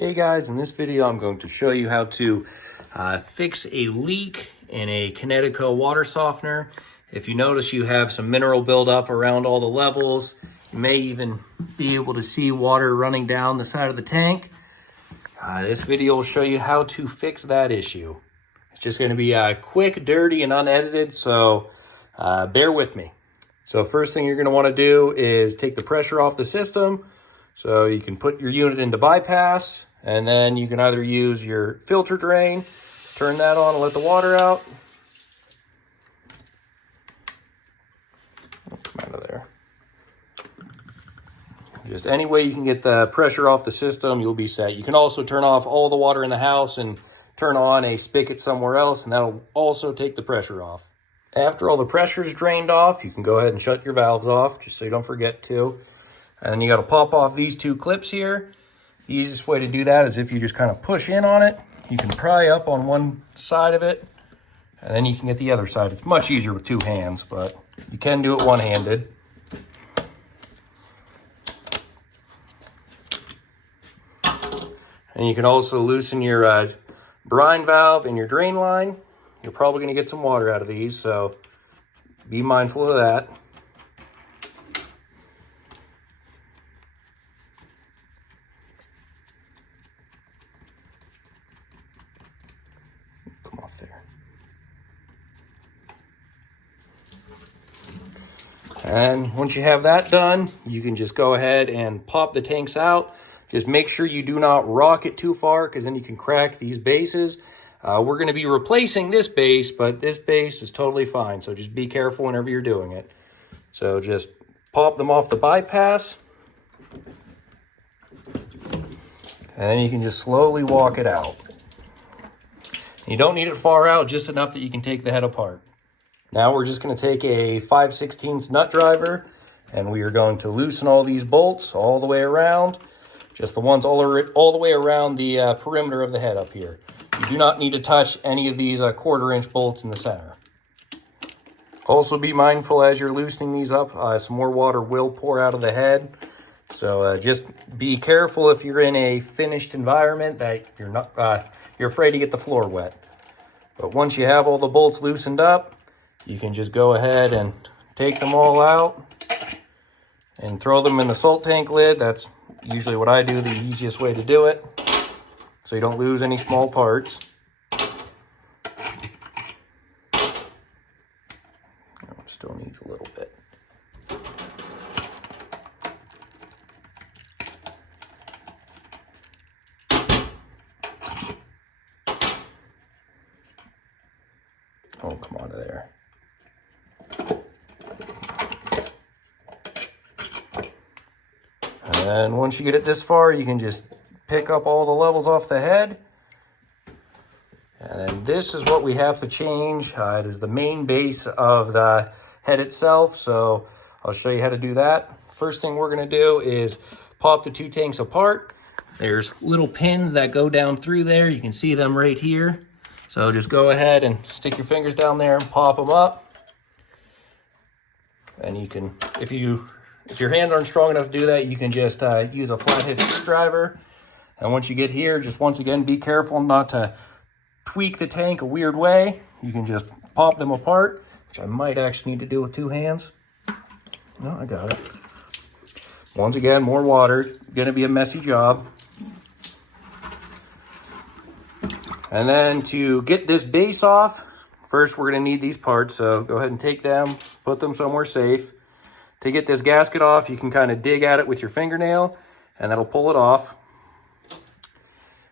Hey guys, in this video I'm going to show you how to fix a leak in a Kinetico water softener. If you notice you have some mineral buildup around all the levels, you may even be able to see water running down the side of the tank. This video will show you how to fix that issue. It's just going to be quick, dirty, and unedited, so bear with me. So first thing you're going to want to do is take the pressure off the system. So you can put your unit into bypass, and then you can either use your filter drain, turn that on and let the water out. Come out of there. Just any way you can get the pressure off the system, you'll be set. You can also turn off all the water in the house and turn on a spigot somewhere else, and that'll also take the pressure off. After all the pressure is drained off, you can go ahead and shut your valves off, just so you don't forget to. And then you got to pop off these two clips here. The easiest way to do that is if you just kind of push in on it. You can pry up on one side of it, and then you can get the other side. It's much easier with two hands, but you can do it one-handed. And you can also loosen your brine valve and your drain line. You're probably going to get some water out of these, so be mindful of that. Come off there. And once you have that done, you can just go ahead and pop the tanks out. Just make sure you do not rock it too far, because then you can crack these bases. We're going to be replacing this base, but this base is totally fine. So just be careful whenever you're doing it. So just pop them off the bypass. And then you can just slowly walk it out. You don't need it far out, just enough that you can take the head apart. Now we're just going to take a 5/16 nut driver, and we are going to loosen all these bolts all the way around. Just the ones all the way around the perimeter of the head up here. You do not need to touch any of these 1/4-inch bolts in the center. Also be mindful as you're loosening these up, some more water will pour out of the head. So just be careful if you're in a finished environment that you're afraid to get the floor wet. But once you have all the bolts loosened up, you can just go ahead and take them all out and throw them in the salt tank lid. That's usually what I do, the easiest way to do it, so you don't lose any small parts. Still needs a little bit. Oh, come on to there. And once you get it this far, you can just pick up all the levels off the head. And then this is what we have to change. It is the main base of the head itself, so I'll show you how to do that. First thing we're going to do is pop the two tanks apart. There's little pins that go down through there. You can see them right here. So just go ahead and stick your fingers down there and pop them up. And you can, if your hands aren't strong enough to do that, you can just use a flathead screwdriver. And once you get here, just once again, be careful not to tweak the tank a weird way. You can just pop them apart, which I might actually need to do with two hands. No, I got it. Once again, more water. It's going to be a messy job. And then to get this base off, first we're going to need these parts. So go ahead and take them, put them somewhere safe. To get this gasket off, you can kind of dig at it with your fingernail, and that'll pull it off.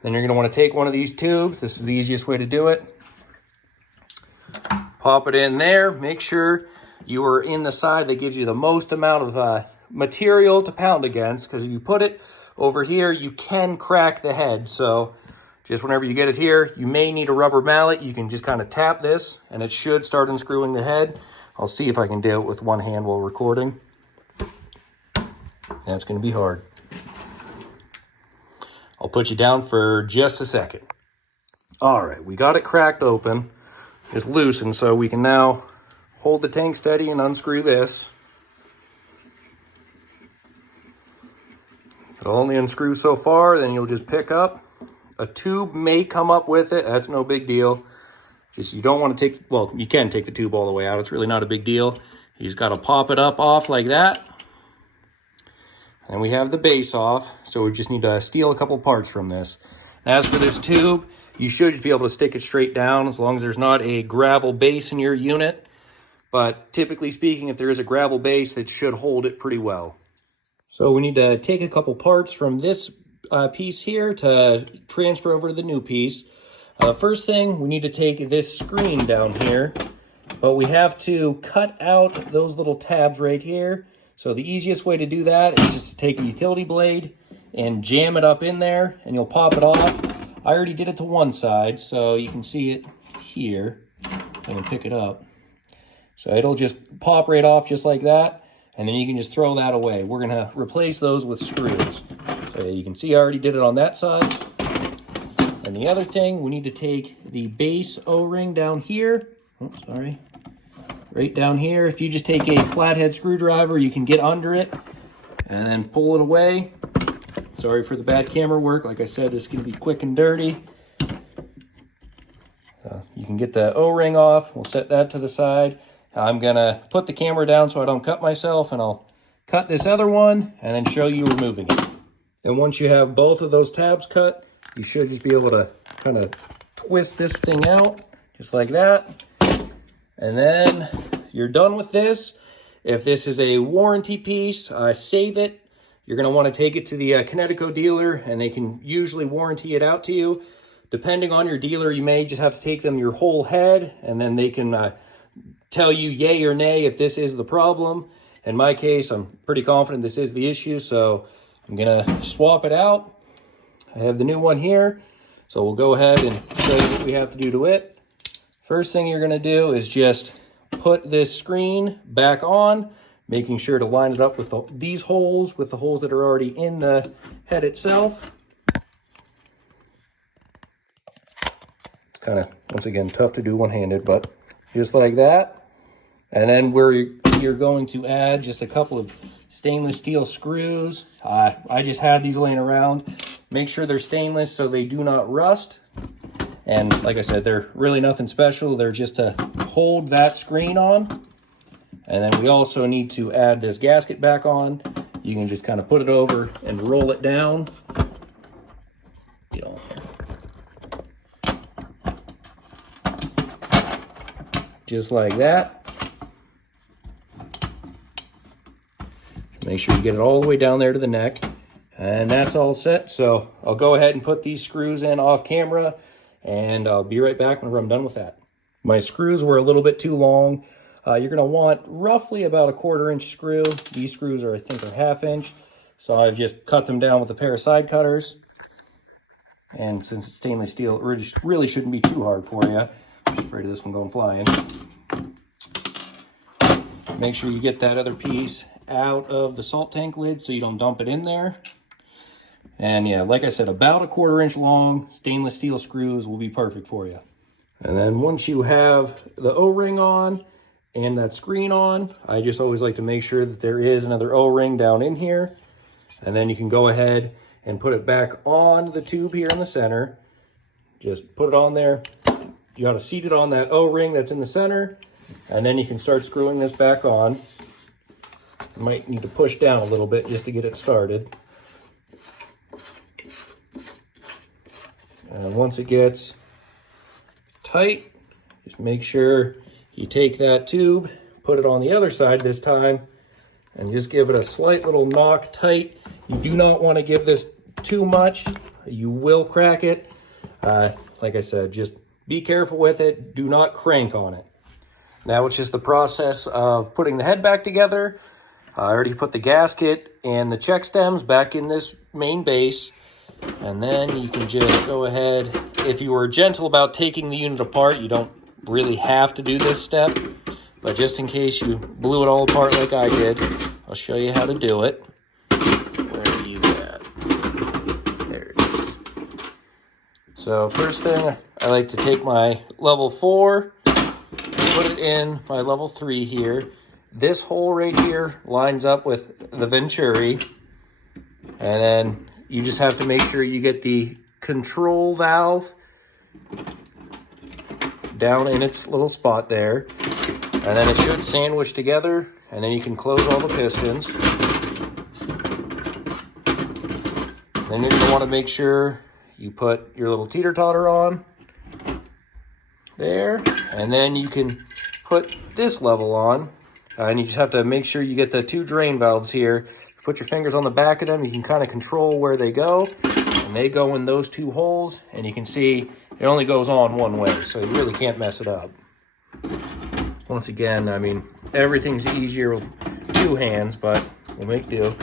Then you're going to want to take one of these tubes. This is the easiest way to do it. Pop it in there. Make sure you are in the side that gives you the most amount of material to pound against, because if you put it over here, you can crack the head. So just whenever you get it here, you may need a rubber mallet. You can just kind of tap this, and it should start unscrewing the head. I'll see if I can do it with one hand while recording. That's going to be hard. I'll put you down for just a second. All right, we got it cracked open. It's loosened, so we can now hold the tank steady and unscrew this. It'll only unscrew so far, then you'll just pick up. A tube may come up with it. That's no big deal. Just you don't want to take, well, you can take the tube all the way out. It's really not a big deal. You just got to pop it up off like that. And we have the base off, so we just need to steal a couple parts from this. As for this tube, you should just be able to stick it straight down as long as there's not a gravel base in your unit. But typically speaking, if there is a gravel base, it should hold it pretty well. So we need to take a couple parts from this piece here to transfer over to the new piece. First thing, we need to take this screen down here, but we have to cut out those little tabs right here. So the easiest way to do that is just to take a utility blade and jam it up in there, and you'll pop it off. I already did it to one side, so you can see it here. I can pick it up. So it'll just pop right off just like that, and then you can just throw that away. We're gonna replace those with screws. So you can see I already did it on that side. And the other thing, we need to take the base O-ring down here. Oh, sorry. Right down here. If you just take a flathead screwdriver, you can get under it and then pull it away. Sorry for the bad camera work. Like I said, this is going to be quick and dirty. You can get the O-ring off. We'll set that to the side. I'm going to put the camera down so I don't cut myself, and I'll cut this other one and then show you removing it. And once you have both of those tabs cut, you should just be able to kind of twist this thing out just like that. And then you're done with this. If this is a warranty piece, save it. You're going to want to take it to the Kinetico dealer, and they can usually warranty it out to you. Depending on your dealer, you may just have to take them your whole head, and then they can tell you yay or nay if this is the problem. In my case, I'm pretty confident this is the issue, so I'm going to swap it out. I have the new one here, so we'll go ahead and show you what we have to do to it. First thing you're going to do is just put this screen back on, making sure to line it up with these holes, with the holes that are already in the head itself. It's kind of, once again, tough to do one-handed, but just like that. And then you're going to add just a couple of stainless steel screws. I just had these laying around. Make sure they're stainless so they do not rust. And like I said, they're really nothing special. They're just to hold that screen on. And then we also need to add this gasket back on. You can just kind of put it over and roll it down. Just like that. Make sure you get it all the way down there to the neck. And that's all set. So I'll go ahead and put these screws in off camera, and I'll be right back whenever I'm done with that. My screws were a little bit too long. You're going to want roughly about a 1/4 inch screw. These screws are, I think, are 1/2 inch. So I've just cut them down with a pair of side cutters. And since it's stainless steel, it really shouldn't be too hard for you. I'm just afraid of this one going flying. Make sure you get that other piece out of the salt tank lid so you don't dump it in there. And yeah, like I said, about a 1/4 inch long stainless steel screws will be perfect for you. And then once you have the O-ring on and that screen on, I just always like to make sure that there is another O-ring down in here. And then you can go ahead and put it back on the tube here in the center. Just put it on there. You got to seat it on that O-ring that's in the center, and then you can start screwing this back on. You might need to push down a little bit just to get it started. And once it gets tight, just make sure you take that tube, put it on the other side this time, and just give it a slight little knock tight. You do not want to give this too much. You will crack it. Like I said, just be careful with it. Do not crank on it. Now it's just the process of putting the head back together. I already put the gasket and the check stems back in this main base. And then you can just go ahead. If you were gentle about taking the unit apart, you don't really have to do this step. But just in case you blew it all apart like I did, I'll show you how to do it. Where are you at? There it is. So first thing, I like to take my level 4, put it in my level 3 here. This hole right here lines up with the Venturi. And then you just have to make sure you get the control valve down in its little spot there. And then it should sandwich together, and then you can close all the pistons. Then you're going to want to make sure you put your little teeter-totter on there, and then you can put this level on. And you just have to make sure you get the 2 drain valves here. Put your fingers on the back of them. You can kind of control where they go, and they go in those 2 holes, and you can see it only goes on one way, so you really can't mess it up. Once again, I mean, everything's easier with 2 hands, but we'll make do.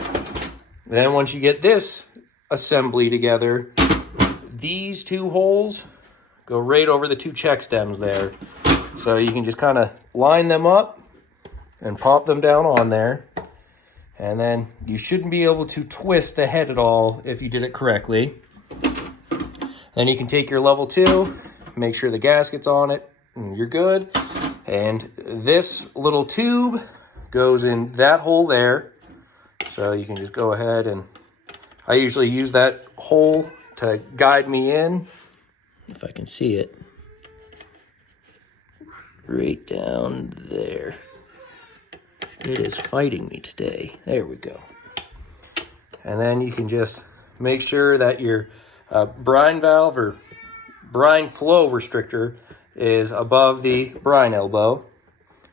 Then once you get this assembly together, these 2 holes go right over the 2 check stems there. So you can just kind of line them up and pop them down on there. And then you shouldn't be able to twist the head at all if you did it correctly. Then you can take your level 2, make sure the gasket's on it, and you're good. And this little tube goes in that hole there. So you can just go ahead, and I usually use that hole to guide me in. If I can see it. Right down there. It is fighting me today. There we go. And then you can just make sure that your brine valve or brine flow restrictor is above the brine elbow.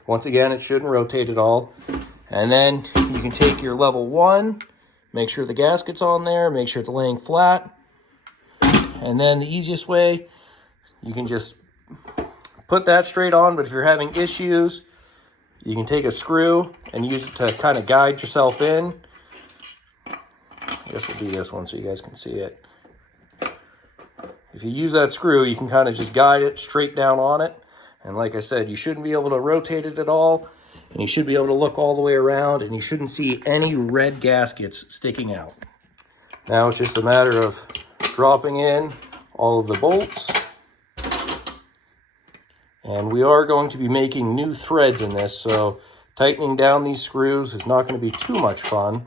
Once again, it shouldn't rotate at all. And then you can take your level 1, make sure the gasket's on there, make sure it's laying flat. And then the easiest way, you can just put that straight on, but if you're having issues, you can take a screw and use it to kind of guide yourself in. I guess we'll do this one so you guys can see it. If you use that screw, you can kind of just guide it straight down on it. And like I said, you shouldn't be able to rotate it at all. And you should be able to look all the way around, and you shouldn't see any red gaskets sticking out. Now it's just a matter of dropping in all of the bolts. And we are going to be making new threads in this, so tightening down these screws is not going to be too much fun.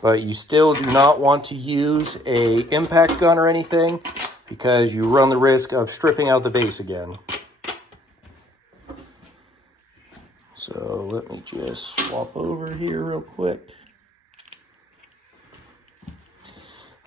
But you still do not want to use a impact gun or anything, because you run the risk of stripping out the base again. So let me just swap over here real quick.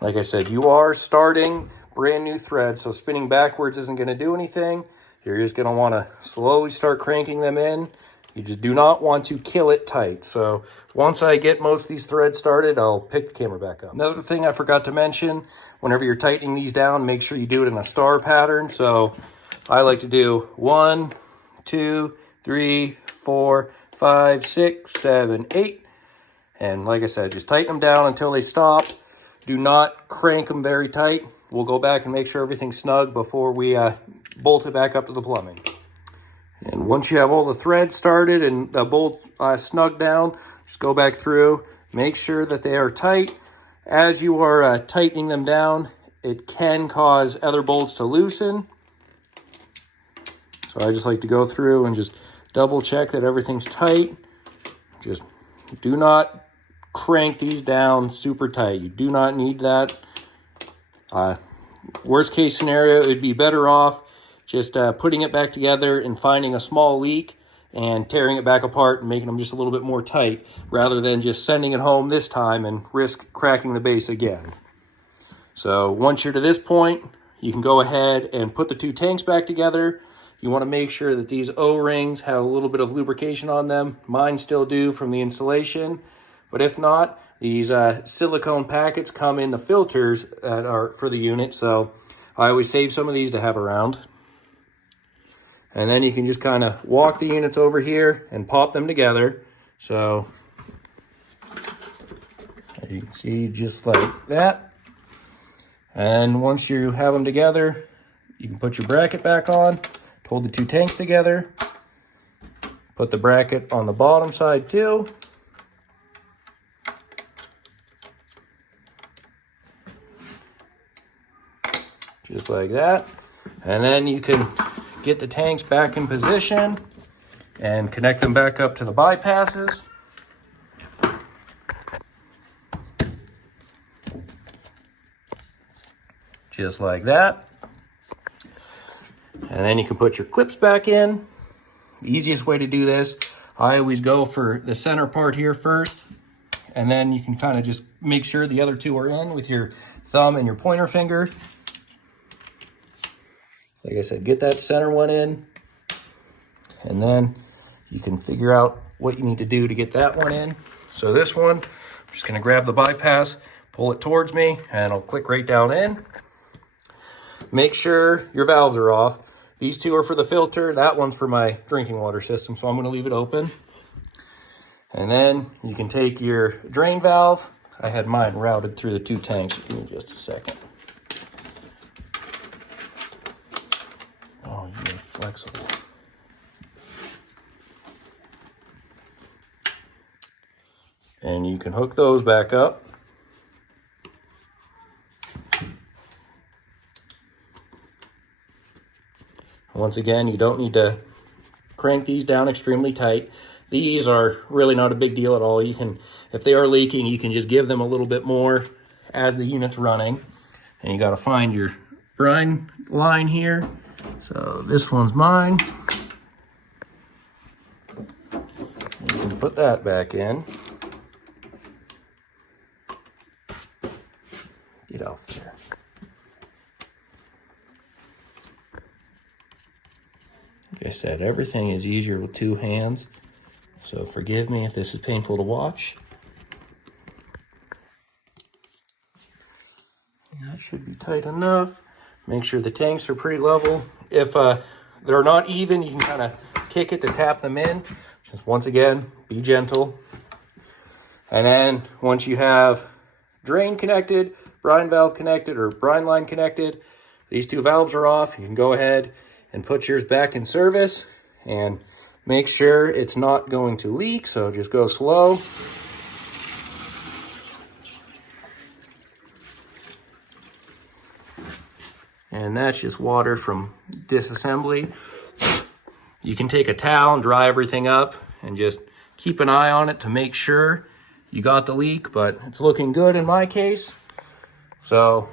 Like I said, you are starting brand new threads, so spinning backwards isn't going to do anything. You're just going to want to slowly start cranking them in. You just do not want to kill it tight. So once I get most of these threads started, I'll pick the camera back up. Another thing I forgot to mention, whenever you're tightening these down, make sure you do it in a star pattern. So I like to do 1, 2, 3, 4, 5, 6, 7, 8. And like I said, just tighten them down until they stop. Do not crank them very tight. We'll go back and make sure everything's snug before we bolt it back up to the plumbing. And once you have all the threads started and the bolts snug down, just go back through, make sure that they are tight. As you are tightening them down, it can cause other bolts to loosen. So I just like to go through and just double check that everything's tight. Just do not crank these down super tight. You do not need that. Worst case scenario, it would be better off just putting it back together and finding a small leak and tearing it back apart and making them just a little bit more tight, rather than just sending it home this time and risk cracking the base again. So once you're to this point, you can go ahead and put the 2 tanks back together. You want to make sure that these O-rings have a little bit of lubrication on them. Mine still do from the installation, but if not, these silicone packets come in the filters that are for the unit, so I always save some of these to have around. And then you can just kind of walk the units over here and pop them together. So you can see just like that. And once you have them together, you can put your bracket back on, hold the 2 tanks together, put the bracket on the bottom side too. Just like that. And then you can get the tanks back in position and connect them back up to the bypasses. just like that. And then you can put your clips back in. The easiest way to do this, I always go for the center part here first, and then you can kind of just make sure the other two are in with your thumb and your pointer finger. Like I said, get that center one in, and then you can figure out what you need to do to get that one in. So this one, I'm just gonna grab the bypass, pull it towards me, and I'll click right down in. Make sure your valves are off. These two are for the filter, that one's for my drinking water system, so I'm gonna leave it open. And then you can take your drain valve. I had mine routed through the two tanks. Give me just a second. Oh, you're flexible. And you can hook those back up. Once again, you don't need to crank these down extremely tight. These are really not a big deal at all. You can, if they are leaking, you can just give them a little bit more as the unit's running. And you got to find your brine line here. So this one's mine. You can put that back in. Get off there. Like I said, everything is easier with two hands. So forgive me if this is painful to watch. That should be tight enough. Make sure the tanks are pretty level. If they're not even, you can kind of kick it to tap them in. Just once again, be gentle. And then once you have drain connected, brine valve connected, or brine line connected, these two valves are off. You can go ahead and put yours back in service and make sure it's not going to leak, so just go slow. And that's just water from disassembly. You can take a towel and dry everything up and just keep an eye on it to make sure you got the leak, but it's looking good in my case. So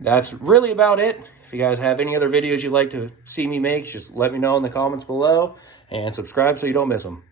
that's really about it. If you guys have any other videos you'd like to see me make, just let me know in the comments below and subscribe so you don't miss them.